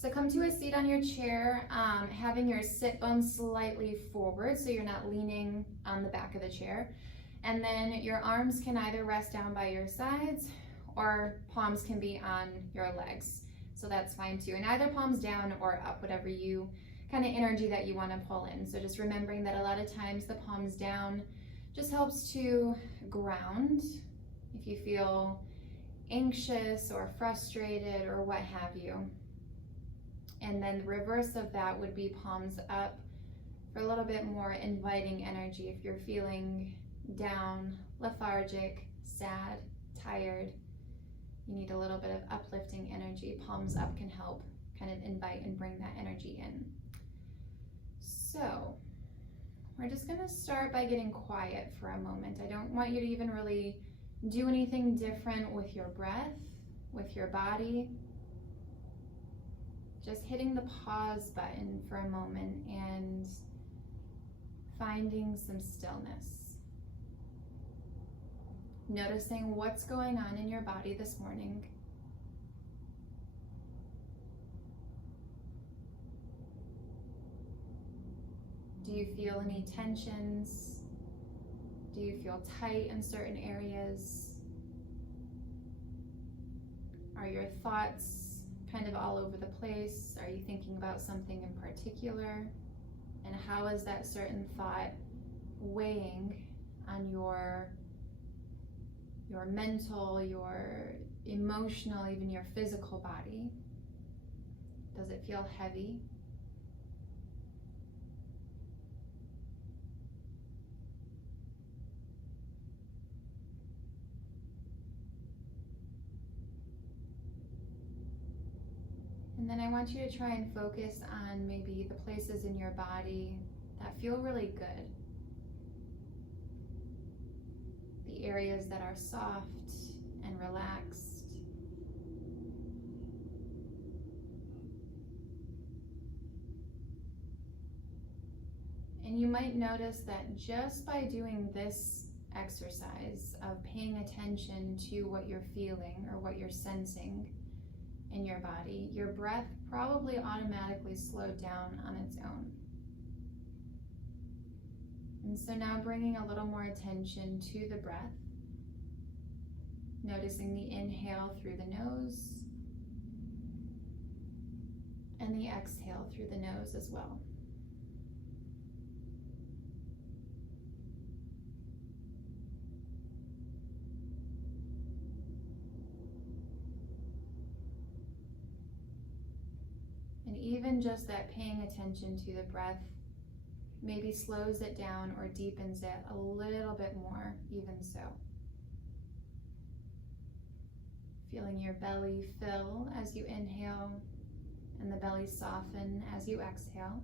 So come to a seat on your chair, having your sit bones slightly forward so you're not leaning on the back of the chair. And then your arms can either rest down by your sides or palms can be on your legs. So that's fine too. And either palms down or up, whatever you kind of energy that you want to pull in. So just remembering that a lot of times the palms down just helps to ground if you feel anxious or frustrated or what have you. And then the reverse of that would be palms up for a little bit more inviting energy. If you're feeling down, lethargic, sad, tired, you need a little bit of uplifting energy. Palms up can help kind of invite and bring that energy in. So we're just going to start by getting quiet for a moment. I don't want you to even really do anything different with your breath, with your body. Just hitting the pause button for a moment and finding some stillness. Noticing what's going on in your body this morning. Do you feel any tensions? Do you feel tight in certain areas? Are your thoughts kind of all over the place? Are you thinking about something in particular? And how is that certain thought weighing on your mental, your emotional, even your physical body? Does it feel heavy? And then I want you to try and focus on maybe the places in your body that feel really good. The areas that are soft and relaxed. And you might notice that just by doing this exercise of paying attention to what you're feeling or what you're sensing in your body, your breath probably automatically slowed down on its own. And so now bringing a little more attention to the breath, noticing the inhale through the nose and the exhale through the nose as well. And even just that paying attention to the breath maybe slows it down or deepens it a little bit more, even so. Feeling your belly fill as you inhale and the belly soften as you exhale.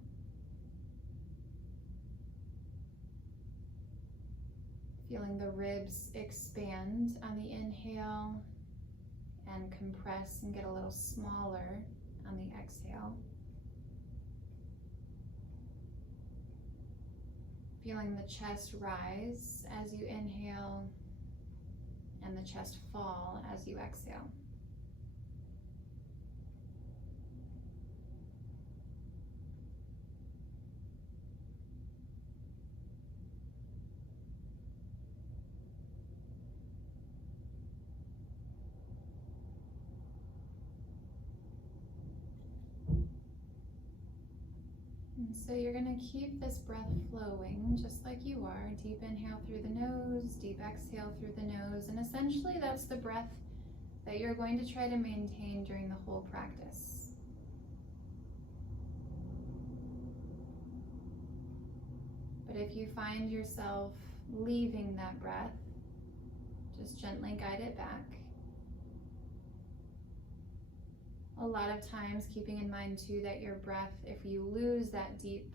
Feeling the ribs expand on the inhale and compress and get a little smaller on the exhale. Feeling the chest rise as you inhale and the chest fall as you exhale. And so you're going to keep this breath flowing just like you are. Deep inhale through the nose, deep exhale through the nose, and essentially that's the breath that you're going to try to maintain during the whole practice. But if you find yourself leaving that breath, just gently guide it back. A lot of times, keeping in mind too that your breath, if you lose that deep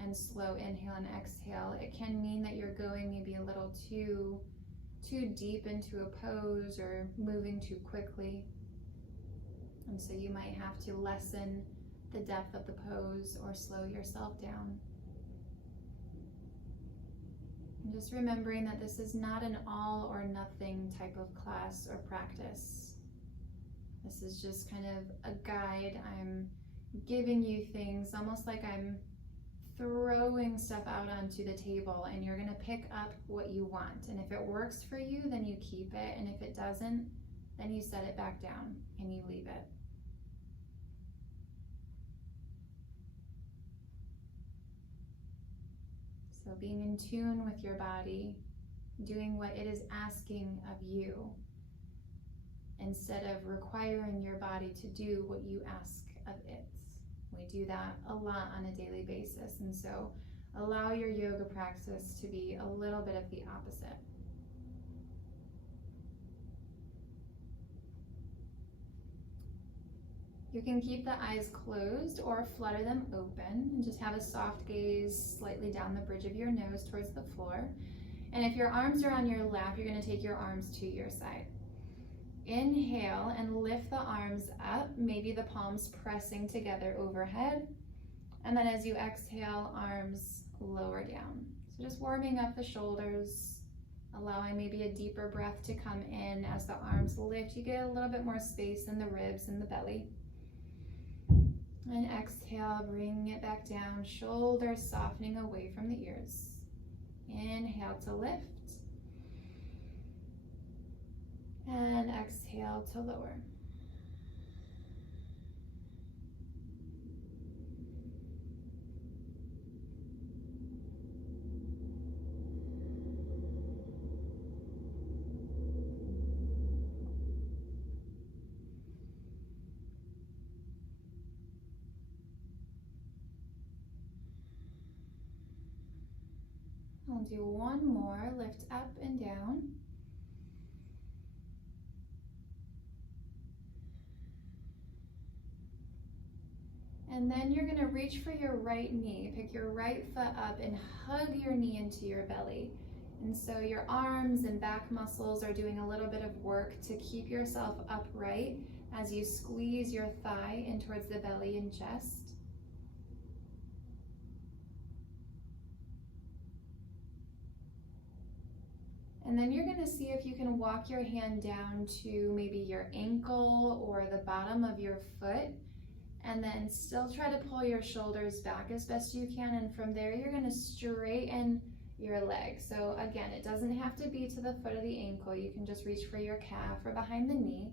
and slow inhale and exhale, it can mean that you're going maybe a little too deep into a pose or moving too quickly. And so you might have to lessen the depth of the pose or slow yourself down. And just remembering that this is not an all or nothing type of class or practice. This is just kind of a guide. I'm giving you things almost like I'm throwing stuff out onto the table, and you're gonna pick up what you want. And if it works for you, then you keep it. And if it doesn't, then you set it back down and you leave it. So being in tune with your body, doing what it is asking of you, instead of requiring your body to do what you ask of it. We do that a lot on a daily basis, and so allow your yoga practice to be a little bit of the opposite. You can keep the eyes closed or flutter them open and just have a soft gaze slightly down the bridge of your nose towards the floor. And if your arms are on your lap, you're going to take your arms to your side. Inhale and lift the arms up, maybe the palms pressing together overhead. And then as you exhale, arms lower down. So just warming up the shoulders, allowing maybe a deeper breath to come in as the arms lift. You get a little bit more space in the ribs and the belly. And exhale, bringing it back down, shoulders softening away from the ears. Inhale to lift. And exhale to lower. I'll do one more, lift up and down. And then you're going to reach for your right knee. Pick your right foot up and hug your knee into your belly. And so your arms and back muscles are doing a little bit of work to keep yourself upright as you squeeze your thigh in towards the belly and chest. And then you're going to see if you can walk your hand down to maybe your ankle or the bottom of your foot, and then still try to pull your shoulders back as best you can. And from there, you're going to straighten your leg. So again, it doesn't have to be to the foot of the ankle. You can just reach for your calf or behind the knee,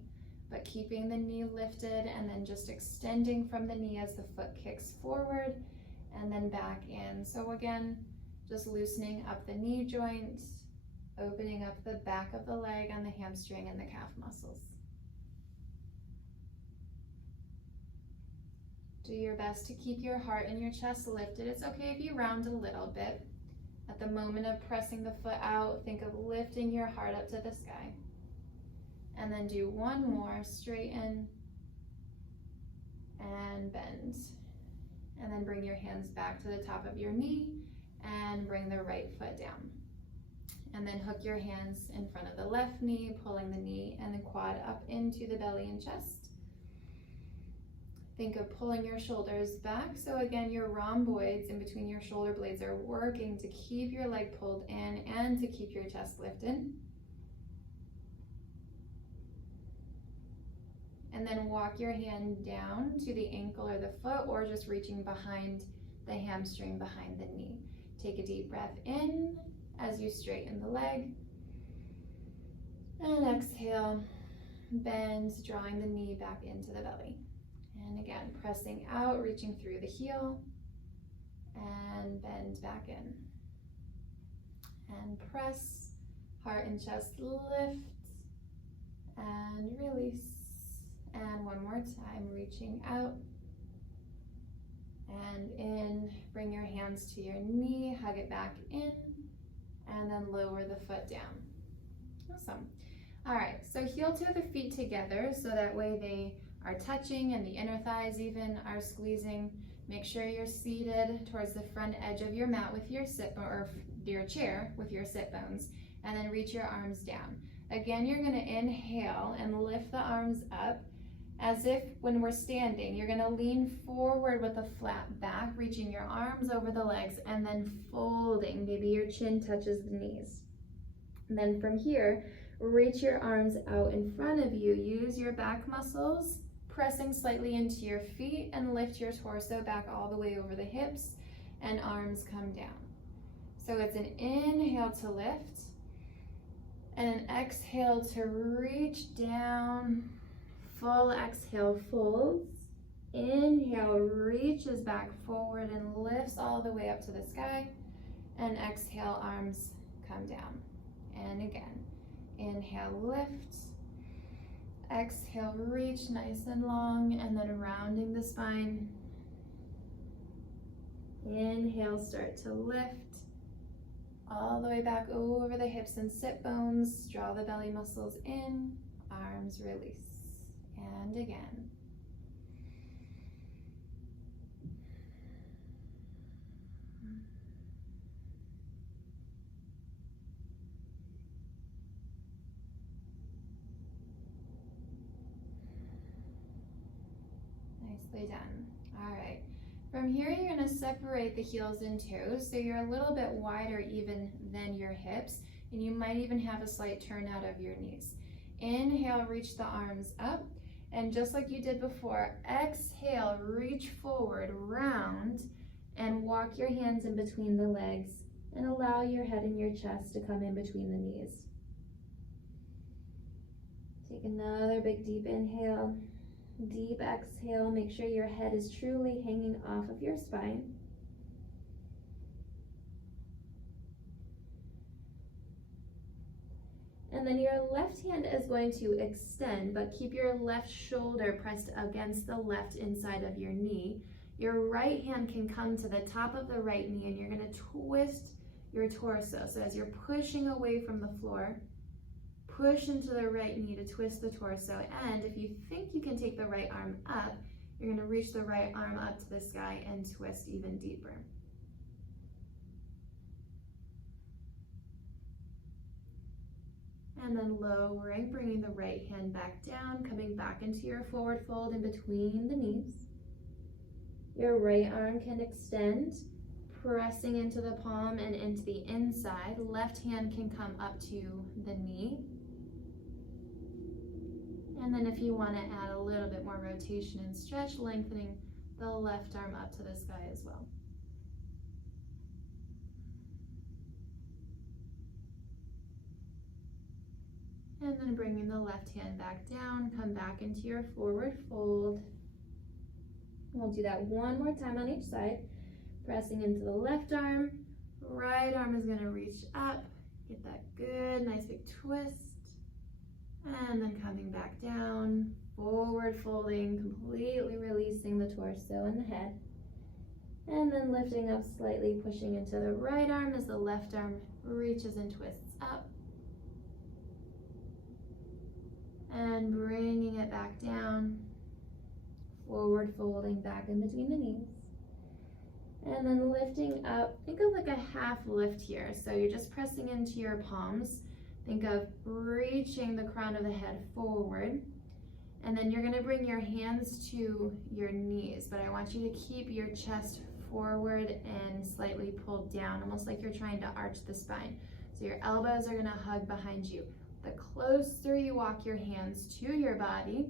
but keeping the knee lifted and then just extending from the knee as the foot kicks forward and then back in. So again, just loosening up the knee joint, opening up the back of the leg and the hamstring and the calf muscles. Do your best to keep your heart and your chest lifted. It's okay if you round a little bit. At the moment of pressing the foot out, think of lifting your heart up to the sky. And then do one more, straighten and bend. And then bring your hands back to the top of your knee and bring the right foot down. And then hook your hands in front of the left knee, pulling the knee and the quad up into the belly and chest. Think of pulling your shoulders back. So again, your rhomboids in between your shoulder blades are working to keep your leg pulled in and to keep your chest lifted. And then walk your hand down to the ankle or the foot, or just reaching behind the hamstring behind the knee. Take a deep breath in as you straighten the leg. And exhale, bend, drawing the knee back into the belly. And again, pressing out, reaching through the heel, and bend back in. And press, heart and chest lift, and release. And one more time, reaching out, and in. Bring your hands to your knee, hug it back in, and then lower the foot down. Awesome. All right, so heel to the feet together, so that way they are touching and the inner thighs even are squeezing. Make sure you're seated towards the front edge of your mat with your sit bone, or your chair with your sit bones, and then reach your arms down. Again, you're going to inhale and lift the arms up as if when we're standing, you're going to lean forward with a flat back, reaching your arms over the legs and then folding. Maybe your chin touches the knees. And then from here, Reach your arms out in front of you. Use your back muscles, pressing slightly into your feet, and lift your torso back all the way over the hips, and arms come down. So it's an inhale to lift, and an exhale to reach down. Full exhale folds. Inhale reaches back forward and lifts all the way up to the sky. And exhale, arms come down. And again, inhale, lift. Exhale, reach nice and long, and then rounding the spine. Inhale, start to lift. All the way back over the hips and sit bones. Draw the belly muscles in. Arms release. And again. Nicely done. All right. From here, you're going to separate the heels and toes, so you're a little bit wider even than your hips, and you might even have a slight turn out of your knees. Inhale, reach the arms up, and just like you did before, exhale, reach forward, round, and walk your hands in between the legs, and allow your head and your chest to come in between the knees. Take another big deep inhale. Deep exhale, make sure your head is truly hanging off of your spine. And then your left hand is going to extend, but keep your left shoulder pressed against the left inside of your knee. Your right hand can come to the top of the right knee, and you're going to twist your torso. So as you're pushing away from the floor, push into the right knee to twist the torso, and if you think you can take the right arm up, you're going to reach the right arm up to the sky and twist even deeper. And then lowering, bringing the right hand back down, coming back into your forward fold in between the knees. Your right arm can extend, pressing into the palm and into the inside. Left hand can come up to the knee. And then if you want to add a little bit more rotation and stretch, lengthening the left arm up to the sky as well. And then bringing the left hand back down, come back into your forward fold. We'll do that one more time on each side. Pressing into the left arm, right arm is going to reach up, get that good, nice big twist. And then coming back down, forward folding, completely releasing the torso and the head. And then lifting up slightly, pushing into the right arm as the left arm reaches and twists up. And bringing it back down, forward folding back in between the knees. And then lifting up, think of like a half lift here. So you're just pressing into your palms. Think of reaching the crown of the head forward, and then you're going to bring your hands to your knees, but I want you to keep your chest forward and slightly pulled down, almost like you're trying to arch the spine. So your elbows are going to hug behind you. The closer you walk your hands to your body,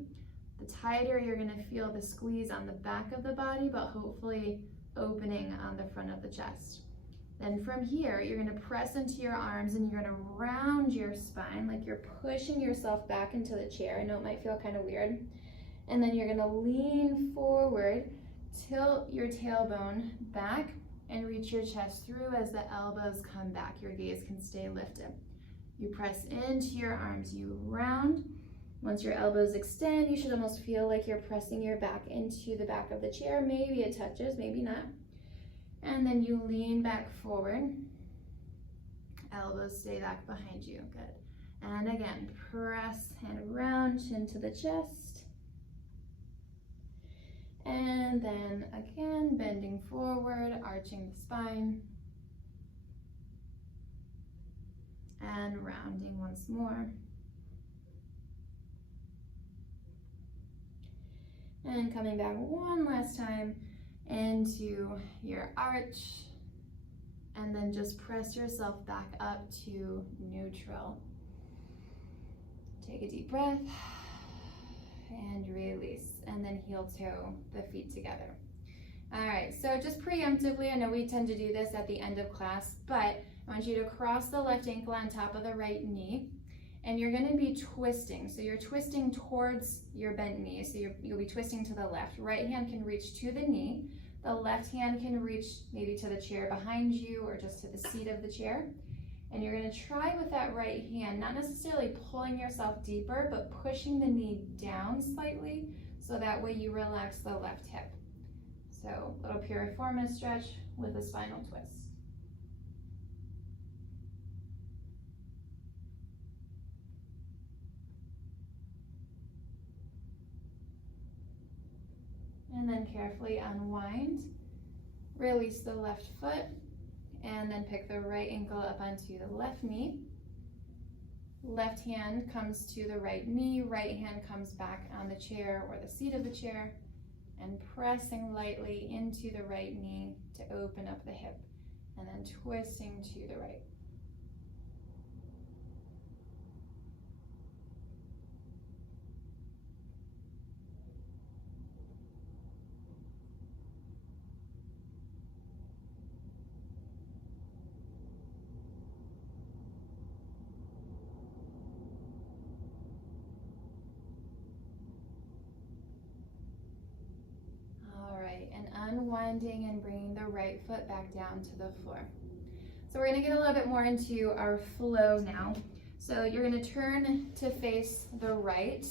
the tighter you're going to feel the squeeze on the back of the body, but hopefully opening on the front of the chest. Then from here, you're going to press into your arms and you're going to round your spine like you're pushing yourself back into the chair. I know it might feel kind of weird. And then you're going to lean forward, tilt your tailbone back, and reach your chest through as the elbows come back. Your gaze can stay lifted. You press into your arms, you round. Once your elbows extend, you should almost feel like you're pressing your back into the back of the chair. Maybe it touches, maybe not. And then you lean back forward. Elbows stay back behind you. Good. And again, press and round, chin to the chest. And then again, bending forward, arching the spine. And rounding once more. And coming back one last time into your arch, and then just press yourself back up to neutral. Take a deep breath and release, and then heel toe the feet together. All right, so just preemptively, I know we tend to do this at the end of class, but I want you to cross the left ankle on top of the right knee, and you're gonna be twisting. So you're twisting towards your bent knee, so you'll be twisting to the left. Right hand can reach to the knee. The left hand can reach maybe to the chair behind you or just to the seat of the chair. And you're gonna try with that right hand, not necessarily pulling yourself deeper, but pushing the knee down slightly, so that way you relax the left hip. So a little piriformis stretch with a spinal twist. And then carefully unwind, release the left foot, and then pick the right ankle up onto the left knee. Left hand comes to the right knee, right hand comes back on the chair or the seat of the chair, and pressing lightly into the right knee to open up the hip, and then twisting to the right. And unwinding and bringing the right foot back down to the floor. So we're gonna get a little bit more into our flow now. So you're gonna turn to face the right.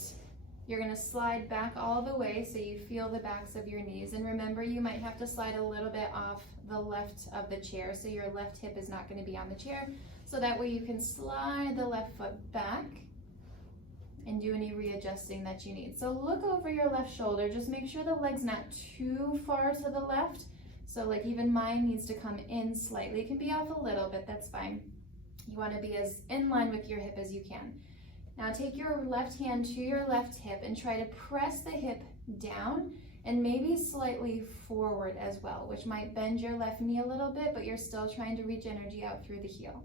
You're gonna slide back all the way so you feel the backs of your knees. And remember, you might have to slide a little bit off the left of the chair, so your left hip is not gonna be on the chair. So that way you can slide the left foot back and do any readjusting that you need. So look over your left shoulder, just make sure the leg's not too far to the left. So like even mine needs to come in slightly. It can be off a little bit, that's fine. You wanna be as in line with your hip as you can. Now take your left hand to your left hip and try to press the hip down and maybe slightly forward as well, which might bend your left knee a little bit, but you're still trying to reach energy out through the heel.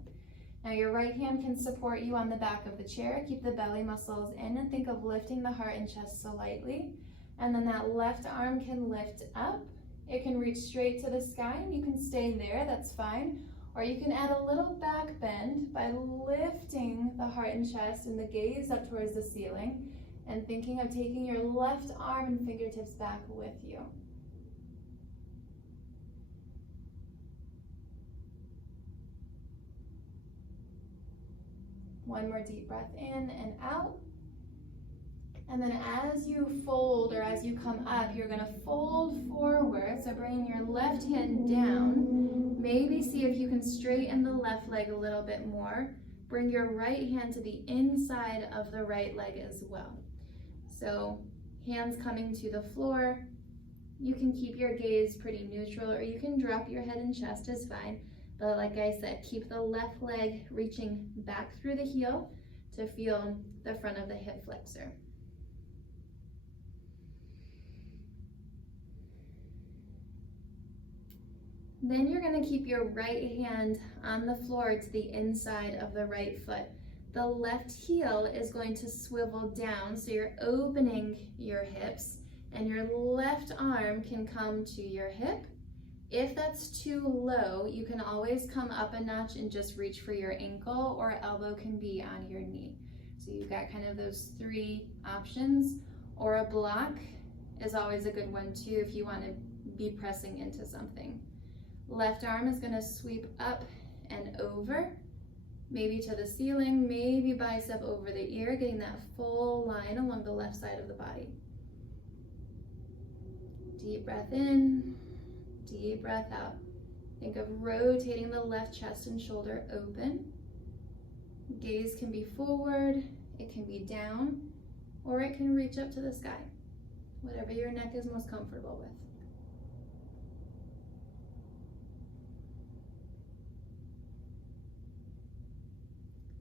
Now your right hand can support you on the back of the chair. Keep the belly muscles in and think of lifting the heart and chest slightly. And then that left arm can lift up. It can reach straight to the sky and you can stay there, that's fine. Or you can add a little back bend by lifting the heart and chest and the gaze up towards the ceiling and thinking of taking your left arm and fingertips back with you. One more deep breath in and out. And then as you fold or as you come up, you're gonna fold forward. So bringing your left hand down, maybe see if you can straighten the left leg a little bit more. Bring your right hand to the inside of the right leg as well. So hands coming to the floor. You can keep your gaze pretty neutral or you can drop your head and chest is fine. But like I said, keep the left leg reaching back through the heel to feel the front of the hip flexor. Then you're gonna keep your right hand on the floor to the inside of the right foot. The left heel is going to swivel down, so you're opening your hips, and your left arm can come to your hip. If that's too low, you can always come up a notch and just reach for your ankle, or elbow can be on your knee. So you've got kind of those three options, or a block is always a good one too if you want to be pressing into something. Left arm is going to sweep up and over, maybe to the ceiling, maybe bicep over the ear, getting that full line along the left side of the body. Deep breath in. Deep breath out. Think of rotating the left chest and shoulder open. Gaze can be forward, it can be down, or it can reach up to the sky. Whatever your neck is most comfortable with.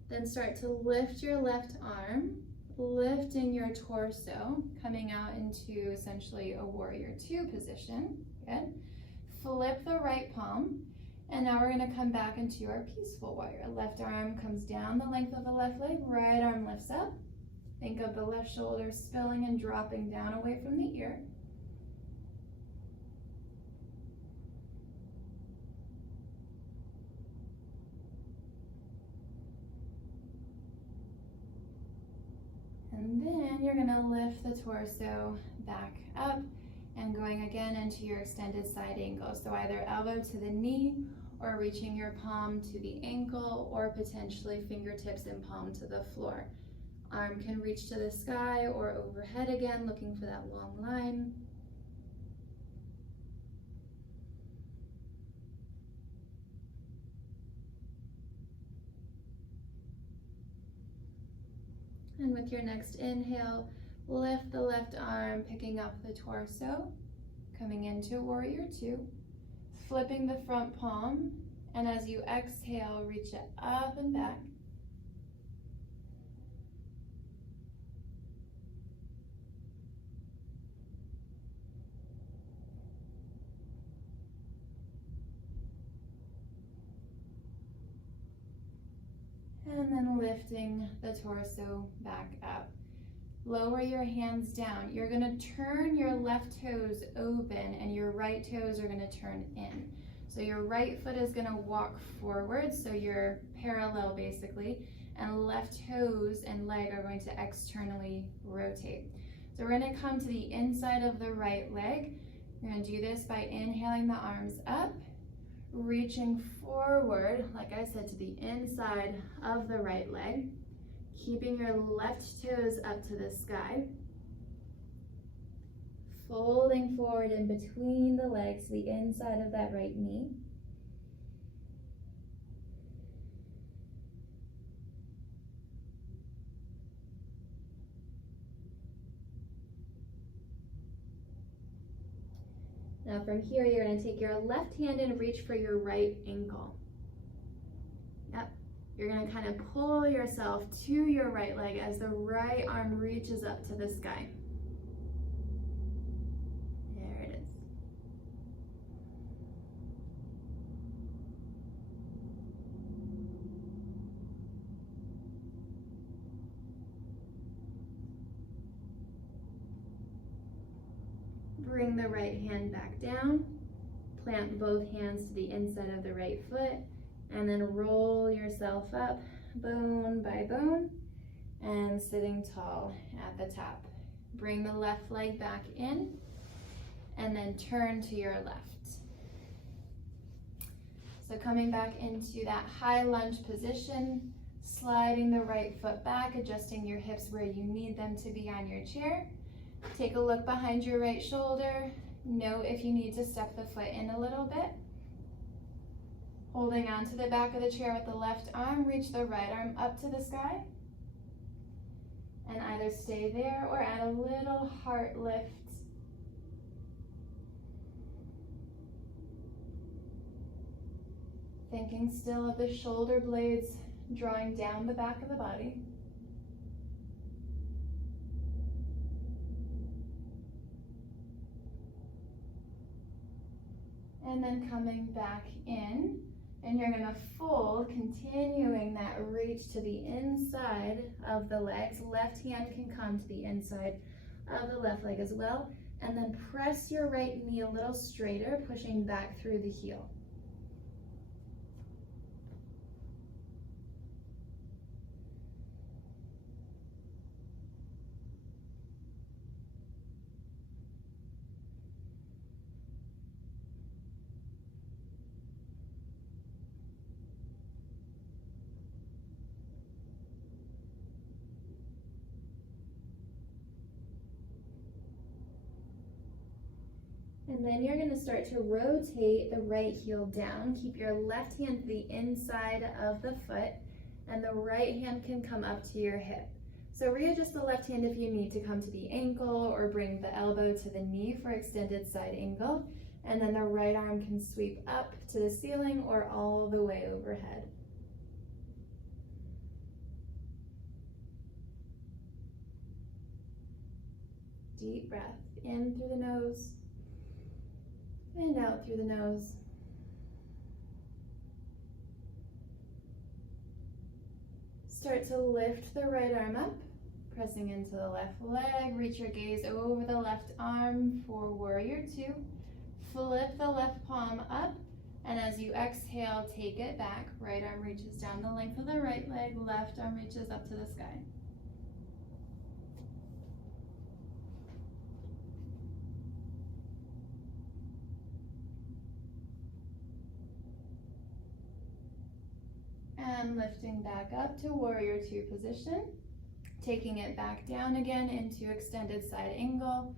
Then start to lift your left arm, lifting your torso, coming out into essentially a warrior two position. Good. Flip the right palm, and now we're going to come back into our peaceful warrior. Left arm comes down the length of the left leg, right arm lifts up. Think of the left shoulder spilling and dropping down away from the ear. And then you're going to lift the torso back up and going again into your extended side angle. So either elbow to the knee or reaching your palm to the ankle, or potentially fingertips and palm to the floor. Arm can reach to the sky or overhead again, looking for that long line. And with your next inhale, lift the left arm, picking up the torso, coming into Warrior Two, flipping the front palm, and as you exhale, reach it up and back. And then lifting the torso back up. Lower your hands down. You're going to turn your left toes open and your right toes are going to turn in. So your right foot is going to walk forward, so you're parallel basically, and left toes and leg are going to externally rotate. So we're going to come to the inside of the right leg. We're going to do this by inhaling the arms up, reaching forward, like I said, to the inside of the right leg, keeping your left toes up to the sky, folding forward in between the legs to the inside of that right knee. Now from here, you're going to take your left hand and reach for your right ankle. Yep. You're going to kind of pull yourself to your right leg as the right arm reaches up to the sky. There it is. Bring the right hand back down, plant both hands to the inside of the right foot, and then roll yourself up bone by bone and sitting tall at the top. Bring the left leg back in and then turn to your left. So coming back into that high lunge position, sliding the right foot back, adjusting your hips where you need them to be on your chair. Take a look behind your right shoulder. Note if you need to step the foot in a little bit. Holding on to the back of the chair with the left arm, reach the right arm up to the sky. And either stay there or add a little heart lift. Thinking still of the shoulder blades drawing down the back of the body. And then coming back in, and you're going to fold, continuing that reach to the inside of the legs. Left hand can come to the inside of the left leg as well. And then press your right knee a little straighter, pushing back through the heel. And then you're going to start to rotate the right heel down. Keep your left hand to the inside of the foot, and the right hand can come up to your hip. So readjust the left hand if you need to come to the ankle, or bring the elbow to the knee for extended side angle. And then the right arm can sweep up to the ceiling or all the way overhead. Deep breath in through the nose and out through the nose. Start to lift the right arm up, Pressing into the left leg, reach your gaze over the left arm for warrior two. Flip the left palm up, and as you exhale, take it back. Right arm reaches down the length of the right leg, left arm reaches up to the sky. And lifting back up to warrior two position. Taking it back down again into extended side angle.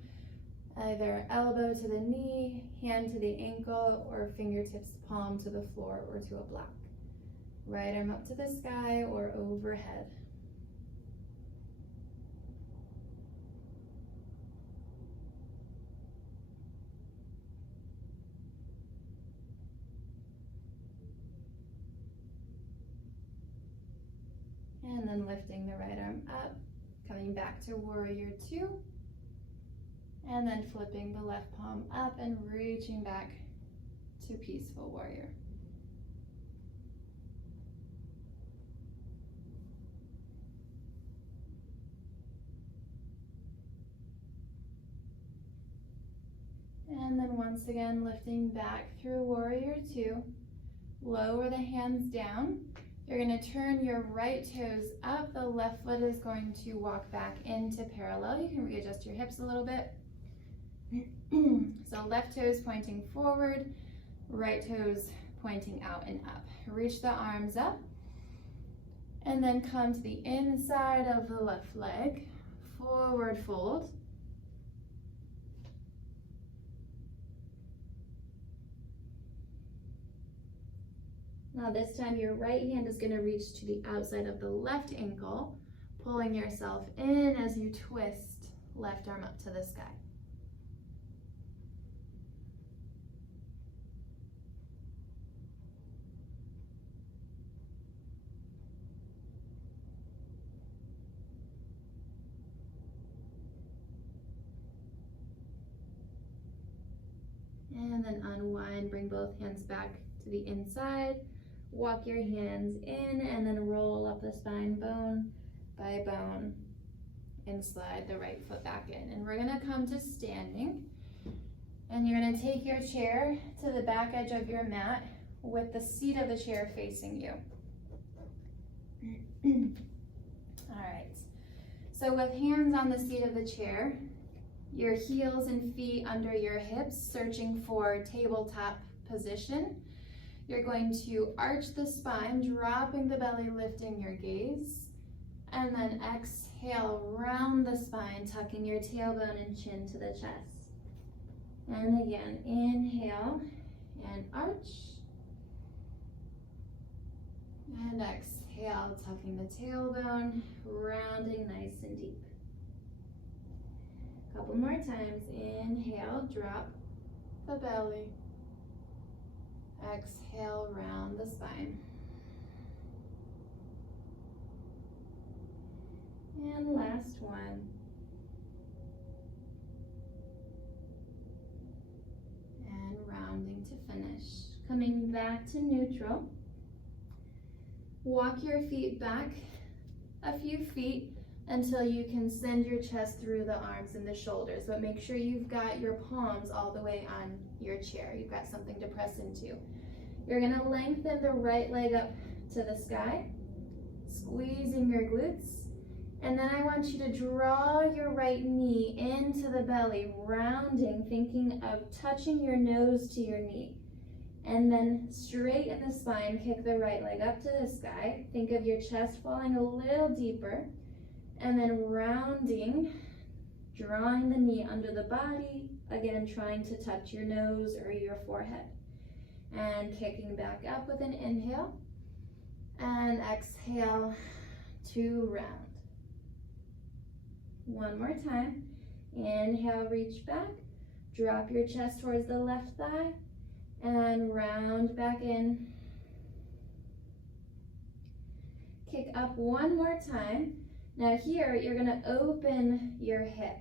Either elbow to the knee, hand to the ankle, or fingertips palm to the floor or to a block. Right arm up to the sky or overhead. And then lifting the right arm up, coming back to warrior two, and then flipping the left palm up and reaching back to peaceful warrior. And then once again, lifting back through warrior two, lower the hands down. You're going to turn your right toes up. The left foot is going to walk back into parallel. You can readjust your hips a little bit. So left toes pointing forward, right toes pointing out and up. Reach the arms up, and then come to the inside of the left leg. Forward fold. Now this time your right hand is going to reach to the outside of the left ankle, pulling yourself in as you twist left arm up to the sky. And then unwind, bring both hands back to the inside. Walk your hands in and then roll up the spine bone by bone and slide the right foot back in. And we're gonna come to standing, and you're gonna take your chair to the back edge of your mat with the seat of the chair facing you. All right, so with hands on the seat of the chair, your heels and feet under your hips, searching for tabletop position. You're going to arch the spine, dropping the belly, lifting your gaze, and then exhale, round the spine, tucking your tailbone and chin to the chest. And again, inhale and arch, and exhale, tucking the tailbone, rounding nice and deep. Couple more times. Inhale, drop the belly. Exhale, round the spine. And last one. And rounding to finish. Coming back to neutral. Walk your feet back a few feet until you can send your chest through the arms and the shoulders, but make sure you've got your palms all the way on your chair. You've got something to press into. You're gonna lengthen the right leg up to the sky, squeezing your glutes, and then I want you to draw your right knee into the belly, rounding, thinking of touching your nose to your knee. And then straighten the spine, kick the right leg up to the sky. Think of your chest falling a little deeper. And then rounding, drawing the knee under the body, again trying to touch your nose or your forehead. And kicking back up with an inhale, and exhale to round. One more time. Inhale, reach back, drop your chest towards the left thigh, and round back in. Kick up one more time. Now here, you're gonna open your hip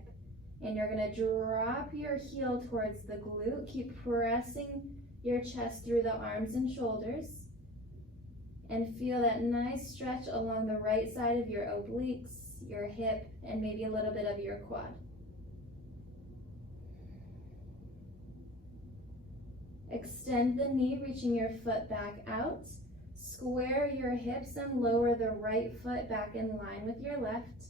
and you're gonna drop your heel towards the glute. Keep pressing your chest through the arms and shoulders and feel that nice stretch along the right side of your obliques your hip, and maybe a little bit of your quad. Extend the knee, reaching your foot back out. Square your hips and lower the right foot back in line with your left,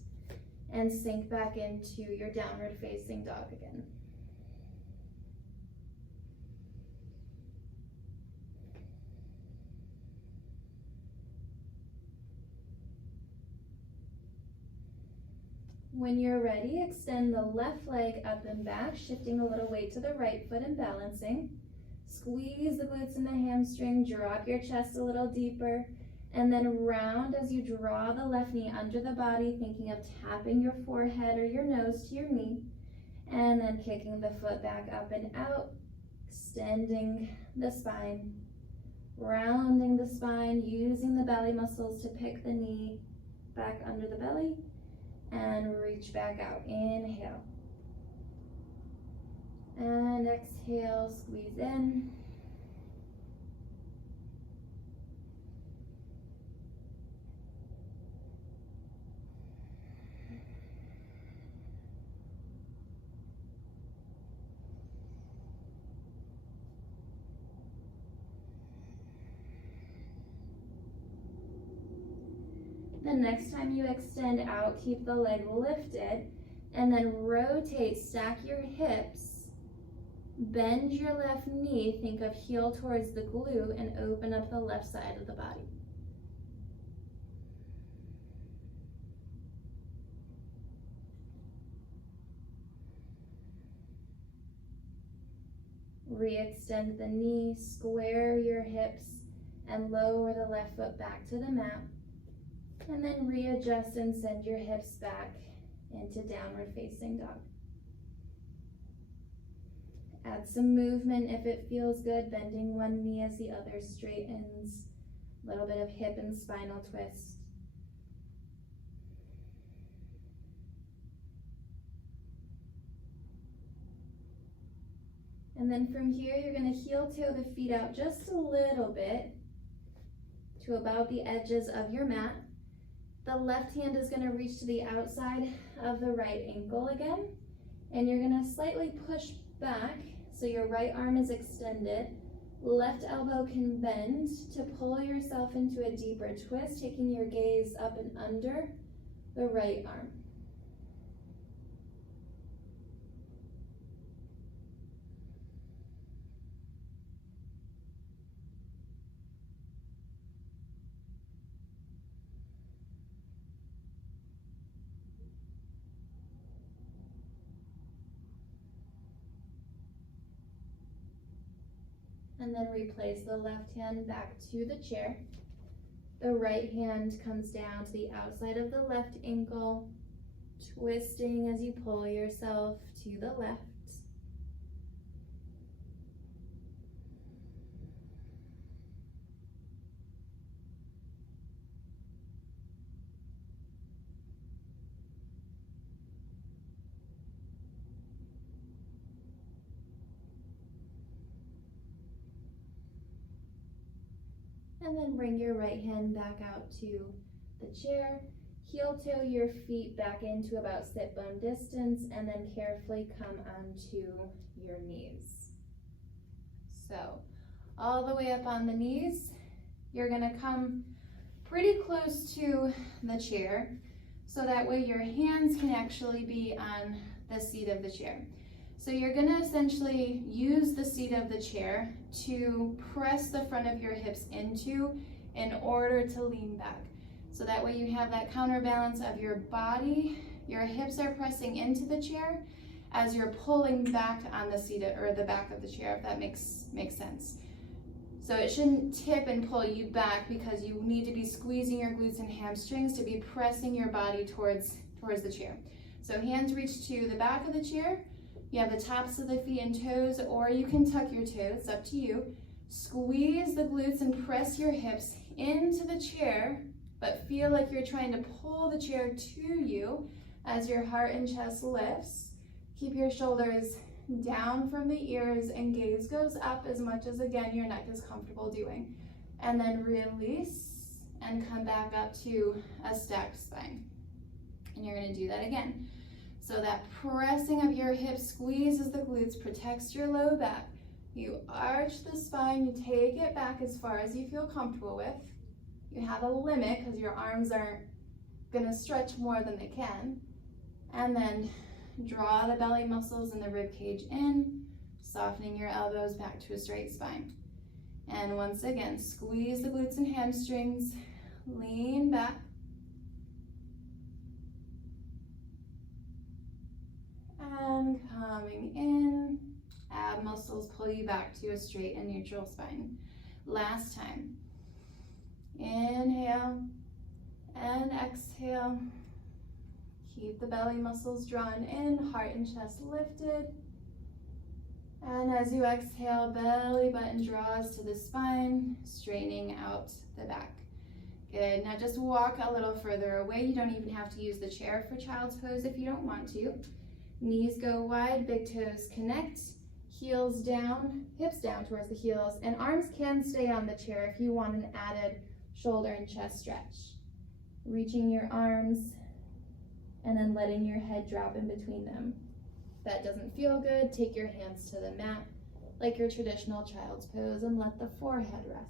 and sink back into your downward facing dog again. When you're ready, extend the left leg up and back, shifting a little weight to the right foot and balancing. Squeeze the glutes and the hamstring, drop your chest a little deeper, and then round as you draw the left knee under the body, thinking of tapping your forehead or your nose to your knee, and then kicking the foot back up and out, extending the spine, rounding the spine, using the belly muscles to pick the knee back under the belly, and reach back out. Inhale. And exhale, squeeze in. The next time you extend out, keep the leg lifted, and then rotate, stack your hips, bend your left knee, think of heel towards the glute, and open up the left side of the body. Re-extend the knee, square your hips, and lower the left foot back to the mat. And then readjust and send your hips back into downward facing dog. Add some movement if it feels good, bending one knee as the other straightens. A little bit of hip and spinal twist. And then from here, you're going to heel toe the feet out just a little bit to about the edges of your mat. The left hand is going to reach to the outside of the right ankle again, and you're going to slightly push back so your right arm is extended. Left elbow can bend to pull yourself into a deeper twist, taking your gaze up and under the right arm. And then replace the left hand back to the chair. The right hand comes down to the outside of the left ankle, twisting as you pull yourself to the left. And then bring your right hand back out to the chair. Heel toe your feet back into about sit bone distance, and then carefully come onto your knees. So all the way up on the knees, you're gonna come pretty close to the chair, so that way your hands can actually be on the seat of the chair. So you're gonna essentially use the seat of the chair to press the front of your hips into in order to lean back. So that way you have that counterbalance of your body, your hips are pressing into the chair as you're pulling back on the seat or the back of the chair, if that makes sense. So it shouldn't tip and pull you back, because you need to be squeezing your glutes and hamstrings to be pressing your body towards the chair. So hands reach to the back of the chair. You have the tops of the feet and toes, or you can tuck your toes, up to you. Squeeze the glutes and press your hips into the chair, but feel like you're trying to pull the chair to you as your heart and chest lifts. Keep your shoulders down from the ears and gaze goes up as much as, again, your neck is comfortable doing. And then release and come back up to a stacked spine. And you're gonna do that again. So that pressing of your hips squeezes the glutes, protects your low back. You arch the spine, you take it back as far as you feel comfortable with. You have a limit because your arms aren't gonna stretch more than they can. And then draw the belly muscles and the rib cage in, softening your elbows back to a straight spine. And once again, squeeze the glutes and hamstrings, lean back. And coming in, ab muscles pull you back to a straight and neutral spine. Last time. Inhale and exhale. Keep the belly muscles drawn in, heart and chest lifted. And as you exhale, belly button draws to the spine, straightening out the back. Good, now just walk a little further away. You don't even have to use the chair for child's pose if you don't want to. Knees go wide, big toes connect, heels down, hips down towards the heels, and arms can stay on the chair if you want an added shoulder and chest stretch. Reaching your arms and then letting your head drop in between them. If that doesn't feel good, take your hands to the mat like your traditional child's pose and let the forehead rest.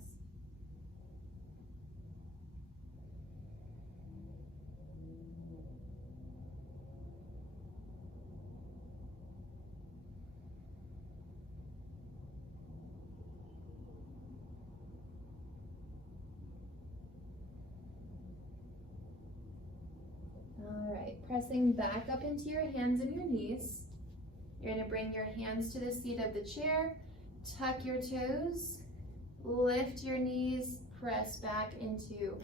All right, pressing back up into your hands and your knees. You're gonna bring your hands to the seat of the chair, tuck your toes, lift your knees, press back into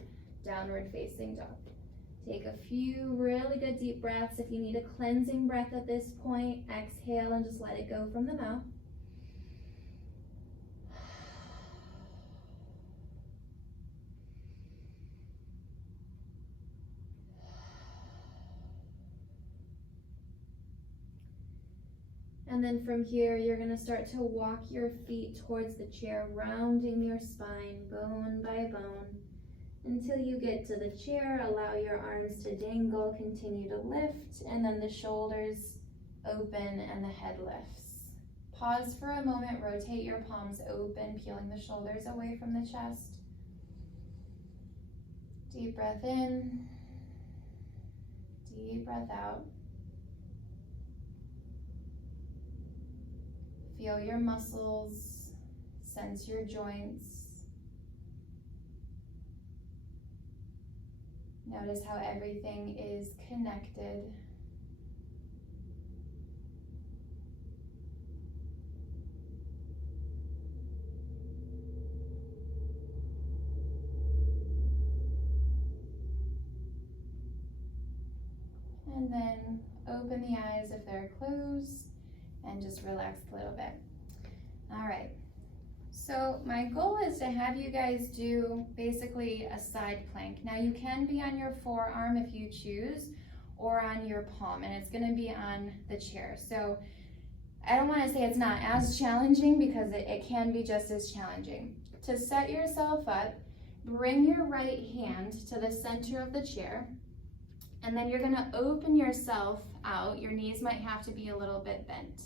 downward facing dog. Take a few really good deep breaths. If you need a cleansing breath at this point, exhale and just let it go from the mouth. And then from here, you're gonna start to walk your feet towards the chair, rounding your spine, bone by bone, until you get to the chair. Allow your arms to dangle, continue to lift, and then the shoulders open and the head lifts. Pause for a moment, rotate your palms open, peeling the shoulders away from the chest. Deep breath in, deep breath out. Feel your muscles, sense your joints. Notice how everything is connected. And then open the eyes if they're closed. And just relax a little bit. All right, so my goal is to have you guys do basically a side plank. Now you can be on your forearm if you choose, or on your palm, and it's gonna be on the chair. So I don't wanna say it's not as challenging because it can be just as challenging. To set yourself up, bring your right hand to the center of the chair, and then you're gonna open yourself out. Your knees might have to be a little bit bent.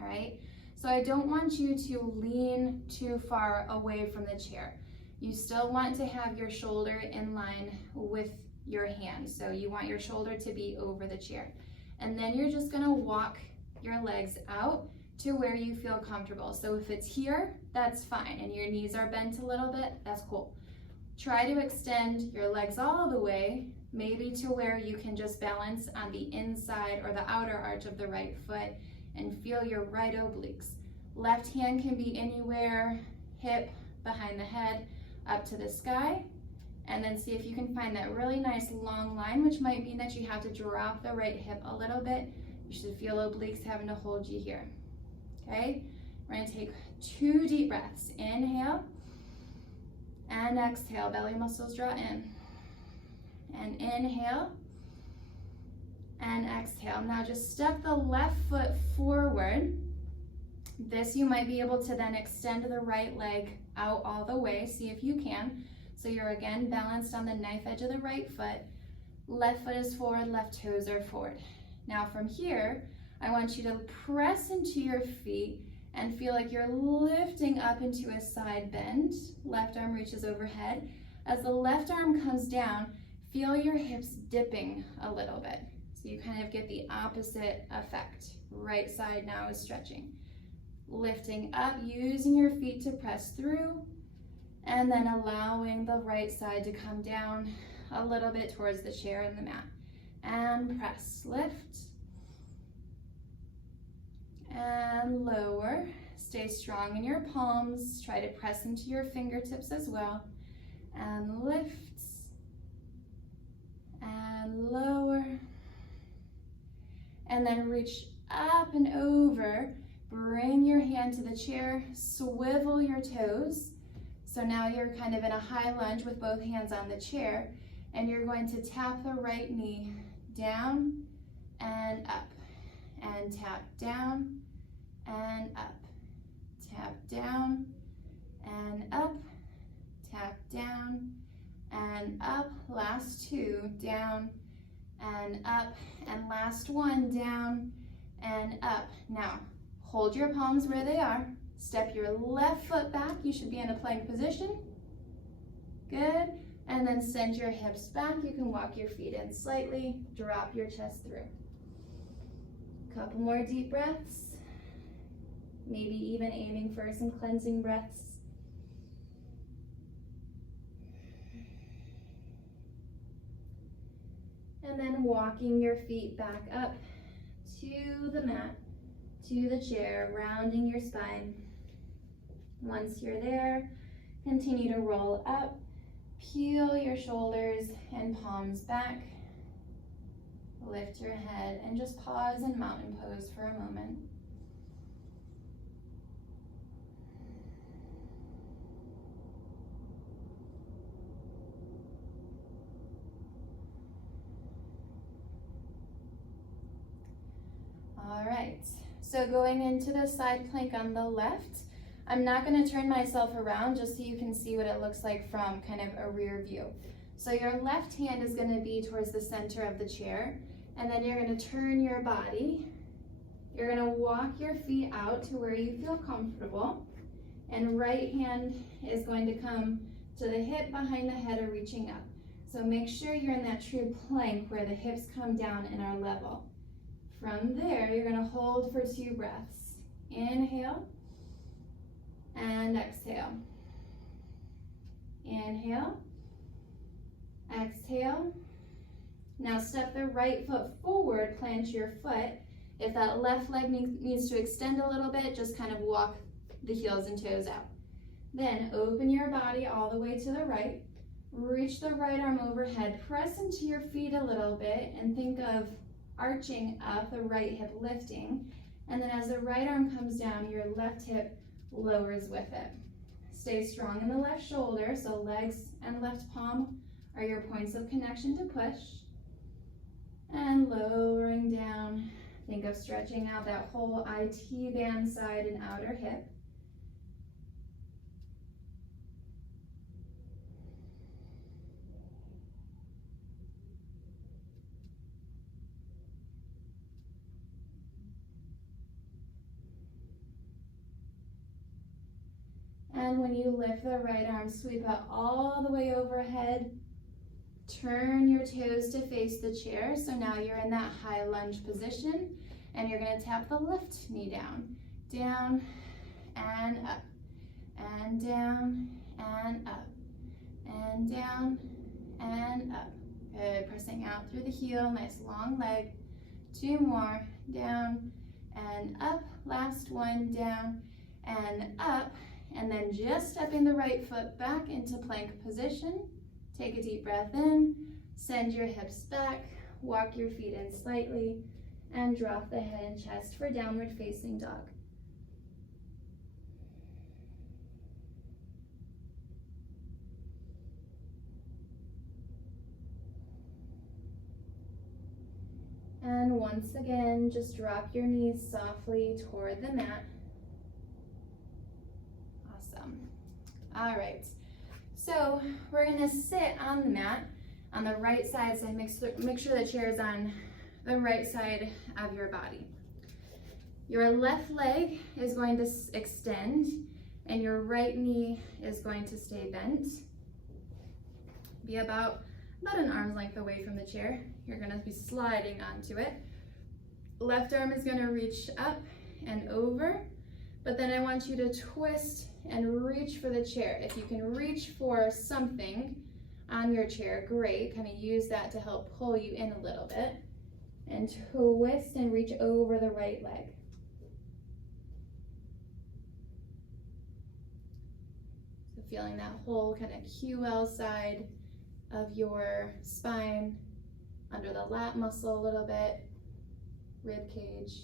All right, so I don't want you to lean too far away from the chair. You still want to have your shoulder in line with your hand. So you want your shoulder to be over the chair. And then you're just gonna walk your legs out to where you feel comfortable. So if it's here, that's fine. And your knees are bent a little bit, that's cool. Try to extend your legs all the way, maybe to where you can just balance on the inside or the outer arch of the right foot, and feel your right obliques. Left hand can be anywhere, hip behind the head, up to the sky, and then see if you can find that really nice long line, which might mean that you have to drop the right hip a little bit. You should feel obliques having to hold you here, okay? We're gonna take 2 deep breaths. Inhale, and exhale, belly muscles draw in. And inhale, and exhale. Now just step the left foot forward. This you might be able to then extend the right leg out all the way. See if you can. So you're again balanced on the knife edge of the right foot. Left foot is forward, left toes are forward. Now from here, I want you to press into your feet and feel like you're lifting up into a side bend. Left arm reaches overhead. As the left arm comes down, feel your hips dipping a little bit. So you kind of get the opposite effect. Right side now is stretching. Lifting up, using your feet to press through, and then allowing the right side to come down a little bit towards the chair and the mat. And press, lift, and lower. Stay strong in your palms. Try to press into your fingertips as well. And lift, and lower. And then reach up and over. Bring your hand to the chair, swivel your toes. So now you're kind of in a high lunge with both hands on the chair, and you're going to tap the right knee down and up, and tap down and up, tap down and up, tap down and up. Last two, down and up, and last one, down and up. Now, hold your palms where they are. Step your left foot back. You should be in a plank position. Good. And then send your hips back. You can walk your feet in slightly. Drop your chest through. Couple more deep breaths. Maybe even aiming for some cleansing breaths. And then walking your feet back up to the mat, to the chair, rounding your spine. Once you're there, continue to roll up, peel your shoulders and palms back. Lift your head and just pause in mountain pose for a moment. All right, so going into the side plank on the left, I'm not going to turn myself around just so you can see what it looks like from kind of a rear view. So your left hand is going to be towards the center of the chair, and then you're going to turn your body. You're going to walk your feet out to where you feel comfortable, and right hand is going to come to the hip behind the head or reaching up. So make sure you're in that true plank where the hips come down and are level. From there, you're going to hold for 2 breaths. Inhale and exhale. Inhale, exhale. Now step the right foot forward, plant your foot. If that left leg needs to extend a little bit, just kind of walk the heels and toes out. Then open your body all the way to the right. Reach the right arm overhead. Press into your feet a little bit and think of arching up, the right hip lifting. And then as the right arm comes down, your left hip lowers with it. Stay strong in the left shoulder, so legs and left palm are your points of connection to push. And lowering down. Think of stretching out that whole IT band side and outer hip. And when you lift the right arm, sweep it all the way overhead. Turn your toes to face the chair. So now you're in that high lunge position, and you're going to tap the left knee down. Down and up, and down and up, and down and up. Good. Pressing out through the heel, nice long leg. 2 more. Down and up. Last one. Down and up. And then just stepping the right foot back into plank position. Take a deep breath in, send your hips back, walk your feet in slightly, and drop the head and chest for downward facing dog. And once again, just drop your knees softly toward the mat. Awesome. All right. So we're going to sit on the mat. On the right side, so make sure the chair is on the right side of your body. Your left leg is going to extend and your right knee is going to stay bent. Be about an arm's length away from the chair. You're going to be sliding onto it. Left arm is going to reach up and over, but then I want you to twist and reach for the chair. If you can reach for something on your chair, great. Kind of use that to help pull you in a little bit. And twist and reach over the right leg. So feeling that whole kind of QL side of your spine, under the lat muscle a little bit, rib cage.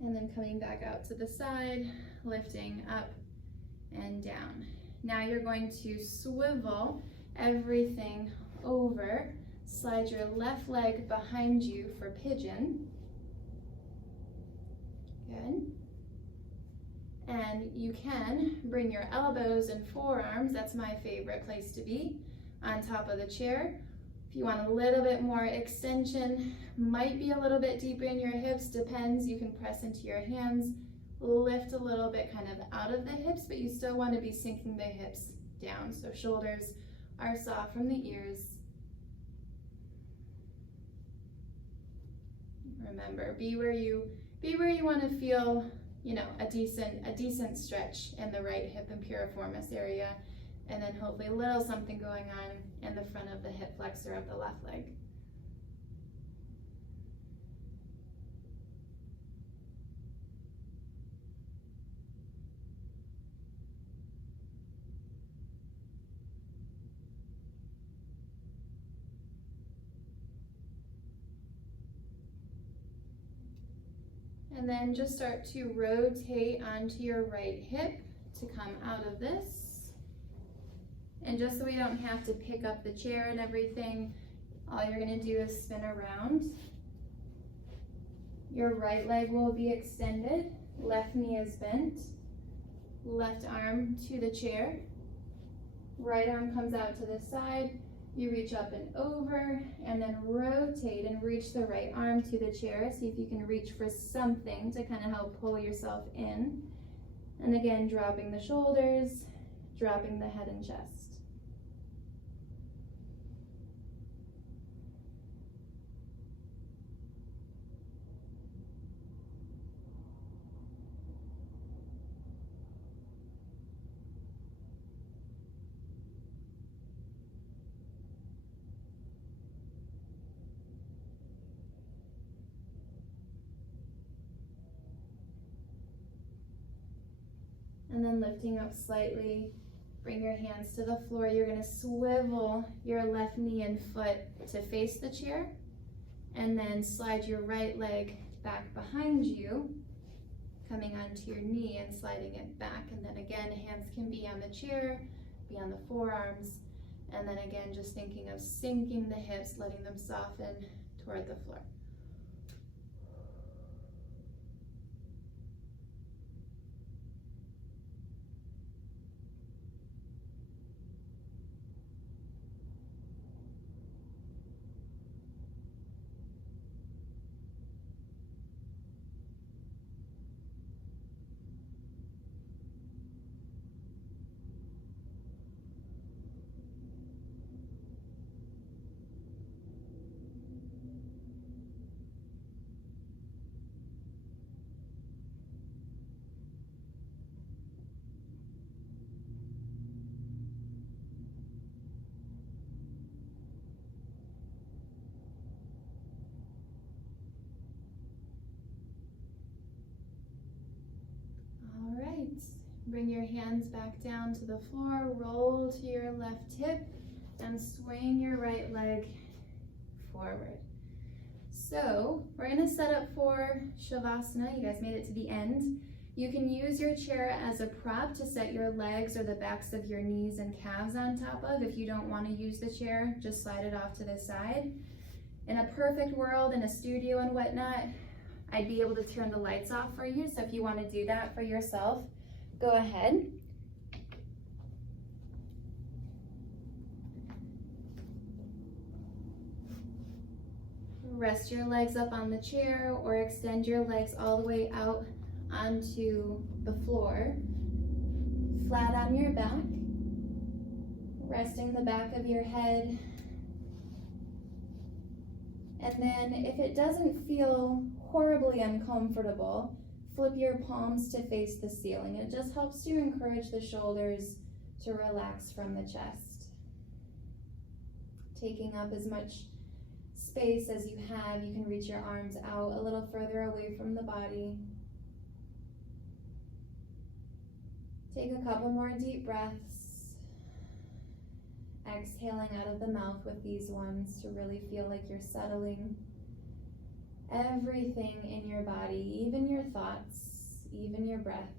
And then coming back out to the side, lifting up and down. Now you're going to swivel everything over, slide your left leg behind you for pigeon. Good. And you can bring your elbows and forearms, that's my favorite place to be, on top of the chair. If you want a little bit more extension, might be a little bit deeper in your hips, depends. You can press into your hands, lift a little bit kind of out of the hips, but you still want to be sinking the hips down. So shoulders are soft from the ears. Remember, be where you want to feel, you know, a decent stretch in the right hip and piriformis area, and then hopefully a little something going on in the front of the hip flexor of the left leg. And then just start to rotate onto your right hip to come out of this. And just so we don't have to pick up the chair and everything, all you're gonna do is spin around. Your right leg will be extended, left knee is bent, left arm to the chair, right arm comes out to the side, you reach up and over, and then rotate and reach the right arm to the chair. See if you can reach for something to kind of help pull yourself in. And again, dropping the shoulders, dropping the head and chest. And then lifting up slightly, bring your hands to the floor. You're gonna swivel your left knee and foot to face the chair, and then slide your right leg back behind you, coming onto your knee and sliding it back. And then again, hands can be on the chair, be on the forearms, and then again, just thinking of sinking the hips, letting them soften toward the floor. Bring your hands back down to the floor, roll to your left hip, and swing your right leg forward. So we're gonna set up for Shavasana. You guys made it to the end. You can use your chair as a prop to set your legs or the backs of your knees and calves on top of. If you don't want to use the chair, just slide it off to the side. In a perfect world, in a studio and whatnot, I'd be able to turn the lights off for you, so if you want to do that for yourself, go ahead. Rest your legs up on the chair or extend your legs all the way out onto the floor, flat on your back, resting the back of your head. And then if it doesn't feel horribly uncomfortable, flip your palms to face the ceiling. It just helps to encourage the shoulders to relax from the chest. Taking up as much space as you have, you can reach your arms out a little further away from the body. Take a couple more deep breaths, exhaling out of the mouth with these ones to really feel like you're settling everything in your body, even your thoughts, even your breath.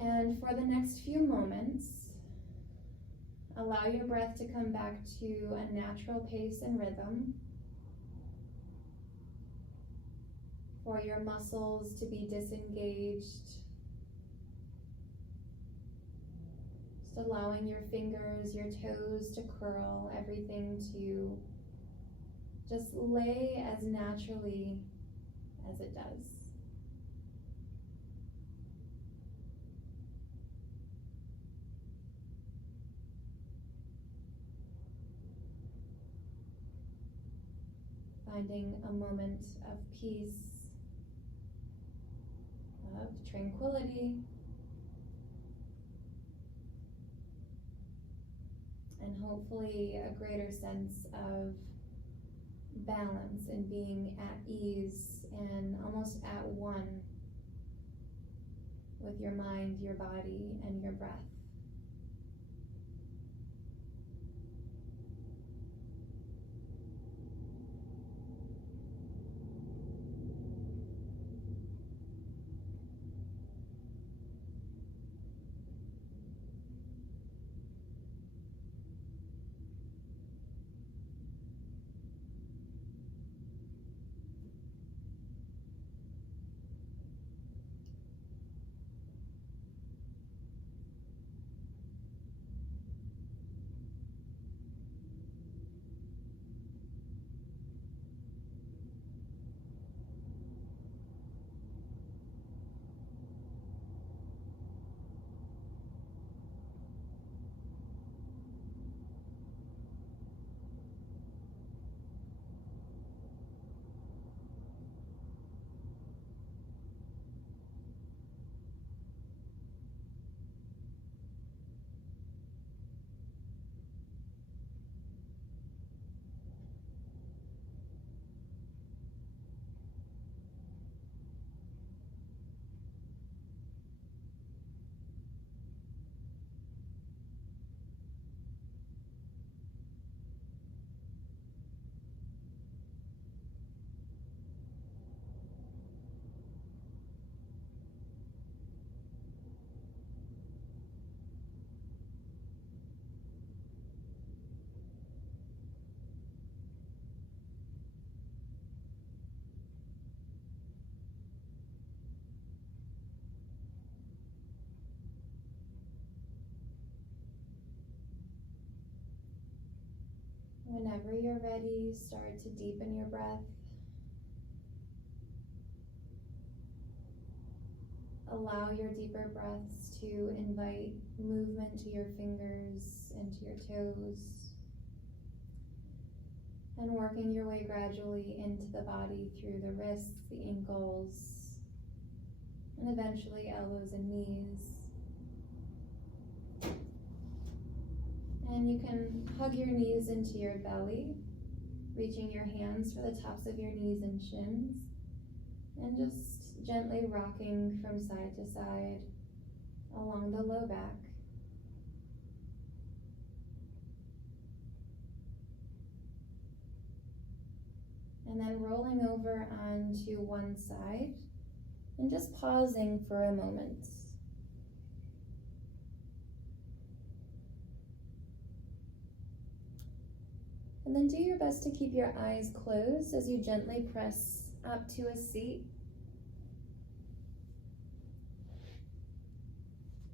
And for the next few moments, allow your breath to come back to a natural pace and rhythm. For your muscles to be disengaged. Just allowing your fingers, your toes to curl, everything to just lay as naturally as it does. Finding a moment of peace, of tranquility, and hopefully a greater sense of balance and being at ease and almost at one with your mind, your body, and your breath. Whenever you're ready, start to deepen your breath. Allow your deeper breaths to invite movement to your fingers and to your toes, and working your way gradually into the body through the wrists, the ankles, and eventually elbows and knees. And you can hug your knees into your belly, reaching your hands for the tops of your knees and shins, and just gently rocking from side to side along the low back. And then rolling over onto one side and just pausing for a moment. And then do your best to keep your eyes closed as you gently press up to a seat.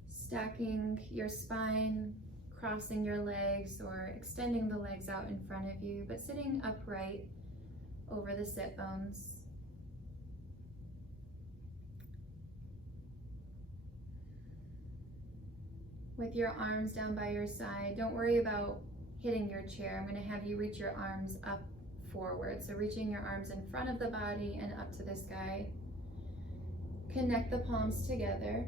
Stacking your spine, crossing your legs, or extending the legs out in front of you, but sitting upright over the sit bones. With your arms down by your side, don't worry about hitting your chair. I'm going to have you reach your arms up forward. So reaching your arms in front of the body and up to the sky. Connect the palms together.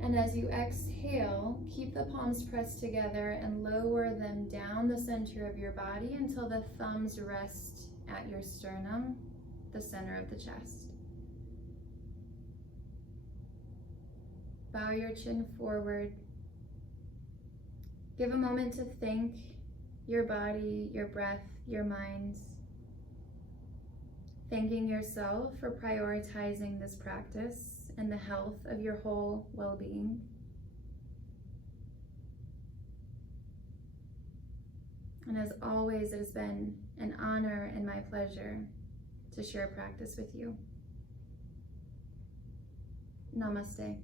And as you exhale, keep the palms pressed together and lower them down the center of your body until the thumbs rest at your sternum, the center of the chest. Bow your chin forward. Give a moment to thank your body, your breath, your mind. Thanking yourself for prioritizing this practice and the health of your whole well-being. And as always, it has been an honor and my pleasure to share practice with you. Namaste.